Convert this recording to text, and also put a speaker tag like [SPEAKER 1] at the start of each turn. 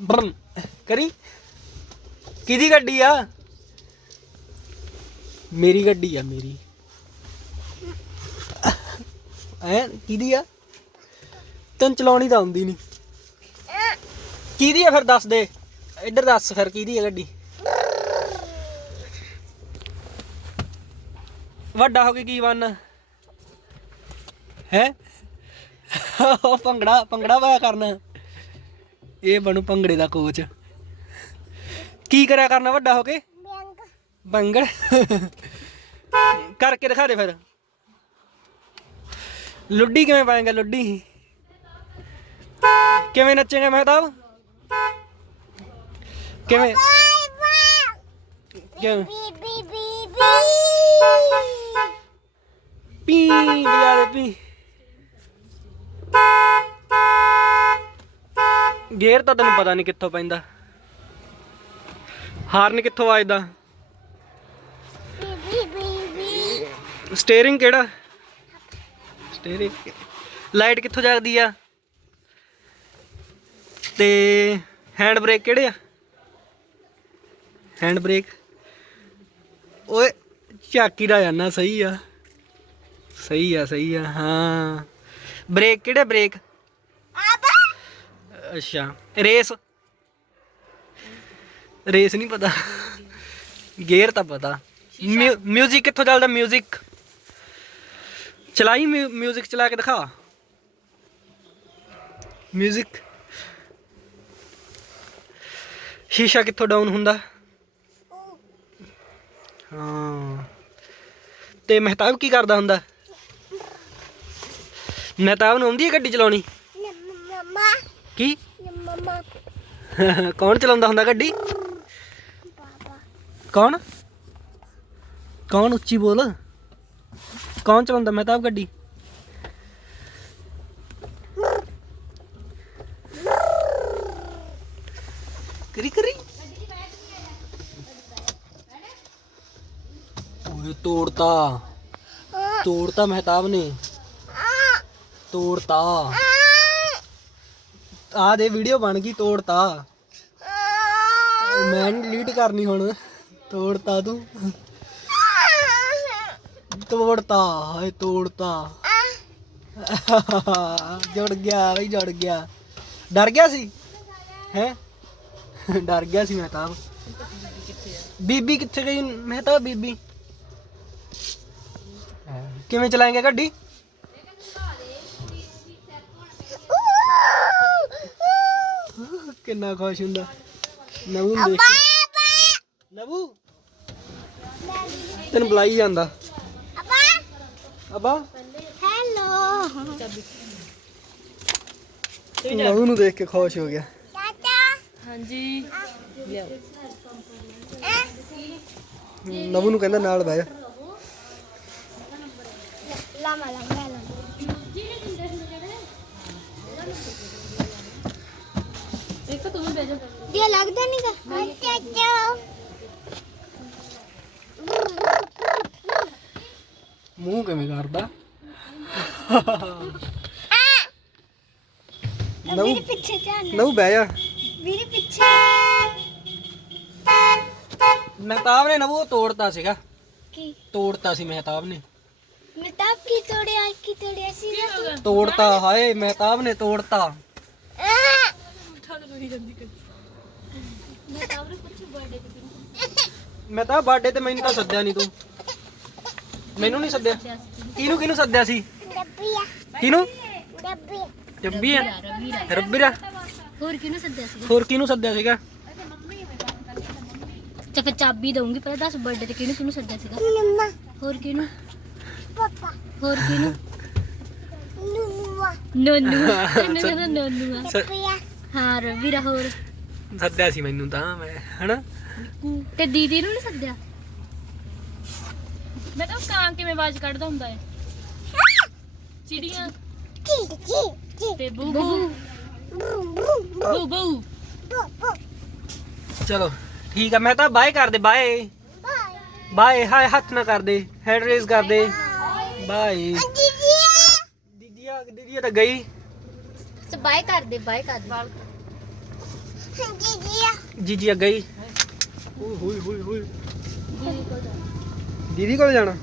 [SPEAKER 1] Burn ਕਰੀ। ਕਿਹਦੀ ਗੱਡੀ ਆ? ਮੇਰੀ ਗੱਡੀ ਆ, ਮੇਰੀ। ਐ ਕਿਹਦੀ ਆ? ਤੈਨੂੰ ਚਲਾਉਣੀ ਤਾਂ ਆਉਂਦੀ ਨਹੀਂ। ਕਿਹਦੀ ਆ ਫਿਰ, ਦੱਸ ਦੇ। ਇੱਧਰ ਦੱਸ ਫਿਰ, ਕਿਹਦੀ ਆ ਗੱਡੀ? ਵੱਡਾ ਹੋ ਕੇ ਕੀ ਬਣ ਹੈ? ਉਹ ਭੰਗੜਾ ਭੰਗੜਾ ਪਾਇਆ ਕਰਨਾ। ਇਹ ਬਣੂ ਭੰਗੜੇ ਦਾ ਕੋਚ ਕੀ ਕਰਿਆ ਕਰਨਾ ਵੱਡਾ ਹੋ ਕੇ? ਬੰਗੜ ਕਰਕੇ ਦਿਖਾ ਦੇ ਫਿਰ। ਲੁੱਡੀ ਕਿਵੇਂ ਪਾਏਗਾ ਲੁੱਡੀ? ਕਿਵੇਂ ਨੱਚੇਗਾ ਮਹਿਤਾਬ? ਕਿਵੇਂ? ਕਿਵੇਂ ਪੀ ਬਜਾ ਦੇ ਪੀ। ਗੇਅਰ ਤਾਂ ਤੈਨੂੰ ਪਤਾ ਨਹੀਂ ਕਿੱਥੋਂ ਪੈਂਦਾ। ਹਾਰਨ ਕਿੱਥੋਂ ਵੱਜਦਾ? ਸਟੀਅਰਿੰਗ ਕਿਹੜਾ? ਸਟੀਅਰਿੰਗ ਲਾਈਟ ਕਿੱਥੋਂ ਜਗਦੀ ਆ? ਤੇ ਹੈਂਡ ਬ੍ਰੇਕ ਕਿਹੜੇ ਆ? ਹੈਂਡ ਬ੍ਰੇਕ ਓਏ, ਝਾਕੀ ਦਾ ਜਾਨਾ, ਸਹੀ ਆ। ਸਹੀ ਆ ਸਹੀ ਆ, ਹਾਂ। ਬ੍ਰੇਕ ਕਿਹੜੇ ਬ੍ਰੇਕ ਅੱਛਾ ਰੇਸ। ਰੇਸ ਨਹੀਂ ਪਤਾ। ਗੇਅਰ ਤਾਂ ਪਤਾ। ਮਿਊਜ਼ਿਕ ਕਿੱਥੋਂ ਚੱਲਦਾ ਮਿਊਜ਼ਿਕ ਚਲਾਈ ਮਿਊਜ਼ਿਕ ਚਲਾ ਕੇ ਦਿਖਾ। ਮਿਊਜ਼ਿਕ ਸ਼ੀਸ਼ਾ ਕਿੱਥੋਂ ਡਾਊਨ ਹੁੰਦਾ? ਹਾਂ। ਤੇ ਮਹਿਤਾਬ ਕੀ ਕਰਦਾ ਹੁੰਦਾ? ਮਹਿਤਾਬ ਨੂੰ ਆਉਂਦੀ ਹੈ ਗੱਡੀ ਚਲਾਉਣੀ? ਕੀ? ਕੌਣ ਚਲਾਉਂਦਾ ਹੁੰਦਾ ਗੱਡੀ? ਕੌਣ? ਕੌਣ ਉੱਚੀ ਬੋਲ? ਕੌਣ ਚਲਾਉਂਦਾ? ਮਹਿਤਾਬ ਗੱਡੀ। ਕਰੀ ਕਰੀ। ਓਏ ਤੋੜਤਾ। ਤੋੜਤਾ ਮਹਿਤਾਬ ਨੇ। ਤੋੜਤਾ। ਆ ਦੇ ਵੀਡੀਓ ਬਣ ਗਈ, ਤੋੜਤਾ। ਮੈਂ ਡਿਲੀਟ ਕਰਨੀ ਹੁਣ। ਤੋੜਤਾ ਤੂੰ। ਤੋੜਤਾ, ਹਾਏ ਤੋੜਤਾ। ਜੁੜ ਗਿਆ, ਬਈ ਜੁੜ ਗਿਆ। ਡਰ ਗਿਆ ਸੀ? ਹੈ? ਡਰ ਗਿਆ ਸੀ ਮੈਂ ਤਾਂ। ਬੀਬੀ ਕਿੱਥੇ ਗਈ? ਮੈਂ ਤਾਂ ਬੀਬੀ। ਕਿਵੇਂ ਚਲਾਏਗਾ ਗੱਡੀ? ਕਿੰਨਾ ਖੁਸ਼ ਹੁੰਦਾ। ਨਵੂ ਨੂੰ ਦੇਖ ਕੇ। ਨਵੂ ਤੈਨੂੰ ਬੁਲਾਈ ਜਾਂਦਾ। ਅਬਾ। ਨਵੂ ਨੂੰ ਦੇਖ ਕੇ ਖੁਸ਼ ਹੋ ਗਿਆ।
[SPEAKER 2] ਹਾਂਜੀ।
[SPEAKER 1] ਨਵੂ ਨੂੰ ਕਹਿੰਦਾ ਨਾਲ ਬਹਿ ਜਾ।
[SPEAKER 2] ਤੂੰ ਵੀ ਬਹਿ ਜਾ।
[SPEAKER 3] ਇਹ ਲੱਗਦਾ ਨਹੀਂ ਅੱਛਾ ਅੱਛਾ
[SPEAKER 1] ਮੂੰਹ ਕਿਵੇਂ ਕਰਦਾ? ਨਵੂ
[SPEAKER 3] ਵੀਰੇ ਪਿੱਛੇ ਧਿਆਨ
[SPEAKER 1] ਨਵੂ ਬਹਿ ਜਾ।
[SPEAKER 3] ਵੀਰੇ ਪਿੱਛੇ।
[SPEAKER 1] ਮਹਿਤਾਬ ਨੇ ਨਵੂ ਤੋੜਤਾ ਸੀਗਾ।
[SPEAKER 3] ਕੀ?
[SPEAKER 1] ਤੋੜਤਾ ਸੀ ਮਹਿਤਾਬ ਨੇ।
[SPEAKER 3] ਮਿਤਾਬ ਕੀ ਤੋੜਿਆ? ਕੀ ਤੋੜਿਆ ਸੀ? ਨਾ
[SPEAKER 1] ਤੋੜਤਾ ਹਾਏ ਮਹਿਤਾਬ ਨੇ ਤੋੜਤਾ। ਮੈਂ ਤਾਂ ਬਰਥਡੇ ਤੇ ਮੈਨੂੰ ਤਾਂ ਸੱਦਿਆ ਨਹੀਂ ਤੂੰ। ਮੈਨੂੰ ਨਹੀਂ ਸੱਦਿਆ। ਕਿਹਨੂੰ ਕਿਹਨੂੰ ਸੱਦਿਆ ਸੀ?
[SPEAKER 3] ਡੱਬੀਆ।
[SPEAKER 1] ਕਿਹਨੂੰ?
[SPEAKER 3] ਡੱਬੀਆ।
[SPEAKER 1] ਜੱਬੀ ਆ ਰੱਬੀਰਾ
[SPEAKER 2] ਹੋਰ ਕਿਹਨੂੰ ਸੱਦਿਆ ਸੀ
[SPEAKER 1] ਹੋਰ ਕਿਹਨੂੰ ਸੱਦਿਆ ਸੀਗਾ?
[SPEAKER 2] ਤੇ ਫਿਰ ਚਾਬੀ ਦਊਂਗੀ ਪਹਿਲਾਂ ਦੱਸ ਬਰਥਡੇ ਤੇ ਕਿਹਨੂੰ ਕਿਹਨੂੰ ਸੱਦਿਆ ਸੀਗਾ? ਹੋਰ ਕਿਹਨੂੰ?
[SPEAKER 3] ਪਾਪਾ।
[SPEAKER 2] ਹੋਰ ਕਿਹਨੂੰ?
[SPEAKER 3] ਨੂਆ
[SPEAKER 2] ਨੋਨੂ। ਇਹਨੂੰ
[SPEAKER 1] ਸੱਦਿਆ ਸੀ ਮੈਨੂੰ ਤਾਂ ਮੈਂ ਹਨਾ?
[SPEAKER 2] ਤੇ ਦੀਦੀ ਨੂੰ ਨਹੀਂ ਸੱਦਿਆ? ਮੈਂ ਤਾਂ ਕਾਂ ਕਿਵੇਂ ਆਵਾਜ਼ ਕੱਢਦਾ ਹੁੰਦਾ ਹੈ
[SPEAKER 1] ਚਲੋ ਠੀਕ ਆ ਮੈਂ ਤਾਂ ਬਾਏ ਕਰ ਦੇ ਬਾਏ।
[SPEAKER 3] ਬਾਏ
[SPEAKER 1] ਹਾਏ ਹੱਥ ਨਾ ਕਰ ਦੇ ਹੈਡ ਰੇਜ਼ ਕਰ ਦੇ। ਬਾਏ।
[SPEAKER 3] ਦੀਦੀ
[SPEAKER 1] ਦੀਦੀ ਆ ਤਾਂ ਗਈ।
[SPEAKER 2] ਜੀ
[SPEAKER 1] ਜੀ ਅੱਗੇ ਦੀਦੀ ਕੋਲ ਜਾਣਾ।